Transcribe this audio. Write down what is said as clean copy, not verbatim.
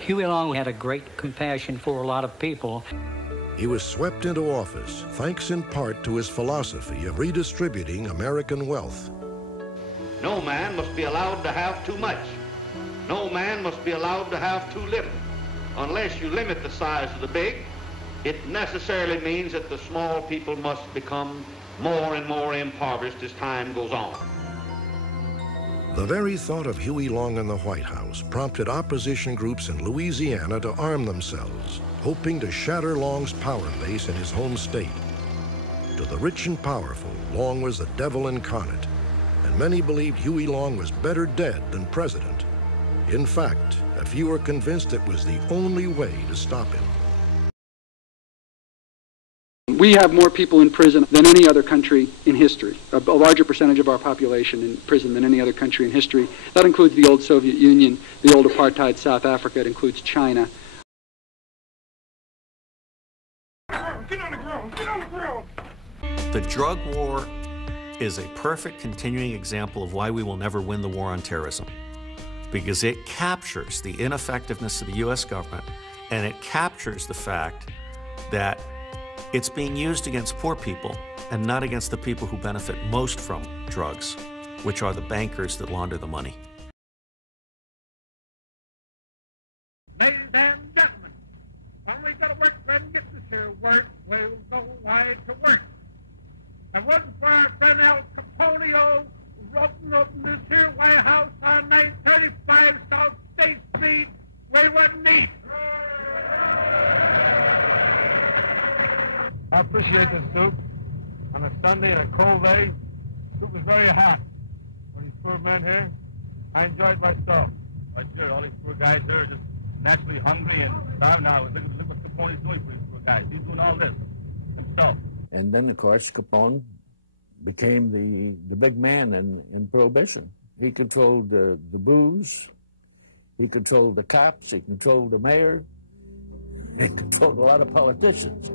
Huey Long had a great compassion for a lot of people. He was swept into office thanks in part to his philosophy of redistributing American wealth. No man must be allowed to have too much. No man must be allowed to have too little. Unless you limit the size of the big, it necessarily means that the small people must become more and more impoverished as time goes on. The very thought of Huey Long in the White House prompted opposition groups in Louisiana to arm themselves, hoping to shatter Long's power base in his home state. To the rich and powerful, Long was the devil incarnate, and many believed Huey Long was better dead than president. In fact, a few were convinced it was the only way to stop him. We have more people in prison than any other country in history, a larger percentage of our population in prison than any other country in history. That includes the old Soviet Union, the old apartheid South Africa, it includes China. Get on the ground, get on the ground. The drug war is a perfect continuing example of why we will never win the war on terrorism, because it captures the ineffectiveness of the U.S. government, and it captures the fact that it's being used against poor people and not against the people who benefit most from drugs, which are the bankers that launder the money. Ladies and gentlemen, when we go to work and get this here work, we'll go wide to work. If it wasn't for our friend Al Caponio roping open this here White House on 935 South State Street, we wouldn't eat. I appreciate the soup. On a Sunday and a cold day, the soup was very hot. For these poor men here, I enjoyed myself. Right, sure. All these poor guys here are just naturally hungry and starving now. Look what Capone's doing for these poor guys. He's doing all this himself. And then, of course, Capone became the big man in Prohibition. He controlled the booze, he controlled the cops, he controlled the mayor, he controlled a lot of politicians.